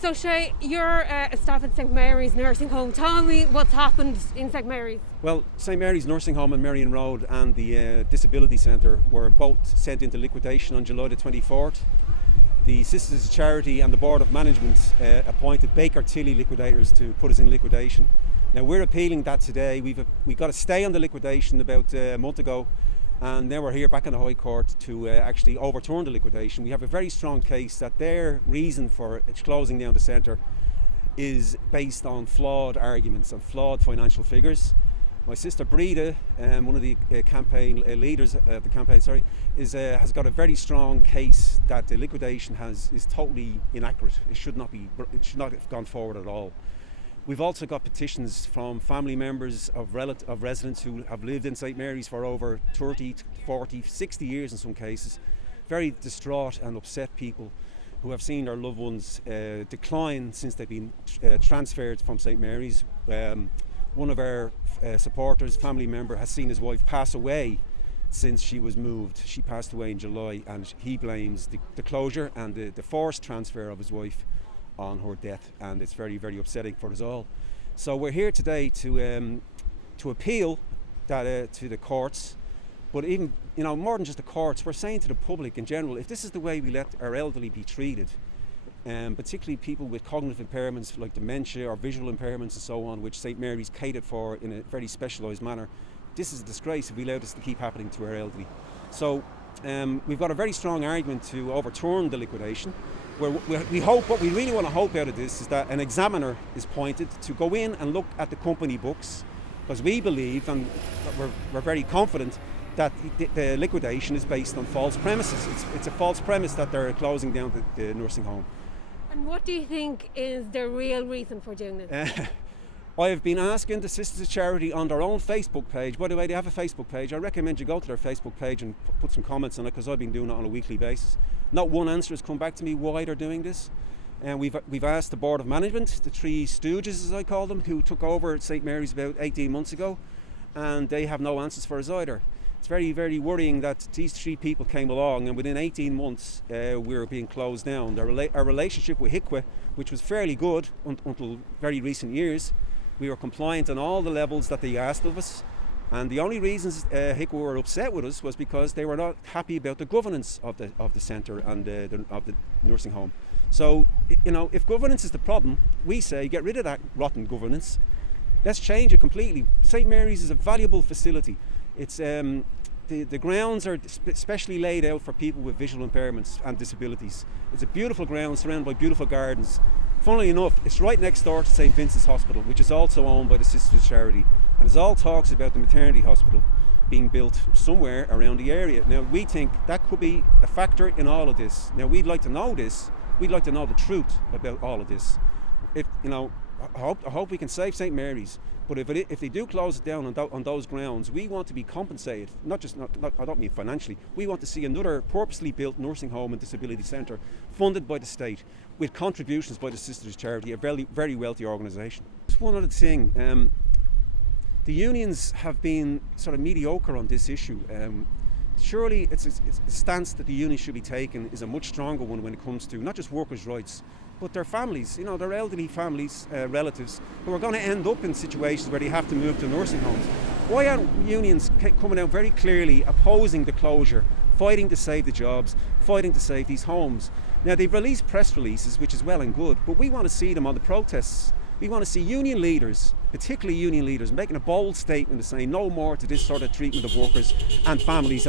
So Shay, you're a staff at St Mary's nursing home. Tell me what's happened in St Mary's. Well, St Mary's nursing home in Merrion Road and the disability centre were both sent into liquidation on July the 24th. The Sisters of Charity and the Board of Management appointed Baker Tilly liquidators to put us in liquidation. Now we're appealing that today. We got a stay on the liquidation about a month ago, and now we're here back in the High Court to actually overturn the liquidation. We have a very strong case that their reason for closing down the centre is based on flawed arguments and flawed financial figures. My sister Breda, one of the campaign leaders of the campaign, has got a very strong case that the liquidation is totally inaccurate. It should not have gone forward at all. We've also got petitions from family members of residents who have lived in St Mary's for over 30, 40, 60 years in some cases. Very distraught and upset people who have seen their loved ones decline since they've been transferred from St Mary's. One of our supporters, family member, has seen his wife pass away since she was moved. She passed away in July, and he blames the closure and the forced transfer of his wife on her death, and it's very, very upsetting for us all. So we're here today to appeal that to the courts, but even more than just the courts, we're saying to the public in general, if this is the way we let our elderly be treated, particularly people with cognitive impairments like dementia or visual impairments and so on, which St Mary's catered for in a very specialised manner, this is a disgrace if we allow this to keep happening to our elderly. So we've got a very strong argument to overturn the liquidation. We hope, what we really want to hope out of this is that an examiner is appointed to go in and look at the company books, because we believe, and we're very confident, that the liquidation is based on false premises. It's a false premise that they're closing down the nursing home. And what do you think is the real reason for doing this? I have been asking the Sisters of Charity on their own Facebook page. By the way, they have a Facebook page. I recommend you go to their Facebook page and put some comments on it, because I've been doing it on a weekly basis. Not one answer has come back to me why they're doing this. And we've asked the Board of Management, the three stooges as I call them, who took over at St Mary's about 18 months ago, and they have no answers for us either. It's very, very worrying that these three people came along and within 18 months we were being closed down. Our relationship with HICWA, which was fairly good until very recent years, we were compliant on all the levels that they asked of us, and the only reasons HICWA were upset with us was because they were not happy about the governance of the centre and of the nursing home. So, if governance is the problem, we say get rid of that rotten governance. Let's change it completely. St Mary's is a valuable facility. It's the grounds are specially laid out for people with visual impairments and disabilities. It's a beautiful ground surrounded by beautiful gardens. Funnily enough, it's right next door to St Vincent's Hospital, which is also owned by the Sisters of Charity. And there's all talks about the maternity hospital being built somewhere around the area. Now, we think that could be a factor in all of this. Now, we'd like to know this. We'd like to know the truth about all of this. I hope we can save St Mary's. But if they do close it down on those grounds, we want to be compensated. Not I don't mean financially. We want to see another purposely built nursing home and disability centre funded by the state with contributions by the Sisters of Charity, a very, very wealthy organisation. Just one other thing. The unions have been sort of mediocre on this issue. Surely it's a stance that the union should be taking is a much stronger one when it comes to not just workers' rights, but their families, their elderly families, relatives, who are going to end up in situations where they have to move to nursing homes. Why aren't unions coming out very clearly opposing the closure, fighting to save the jobs, fighting to save these homes? Now, they've released press releases, which is well and good, but we want to see them on the protests. We want to see union leaders, particularly union leaders, making a bold statement to say no more to this sort of treatment of workers and families.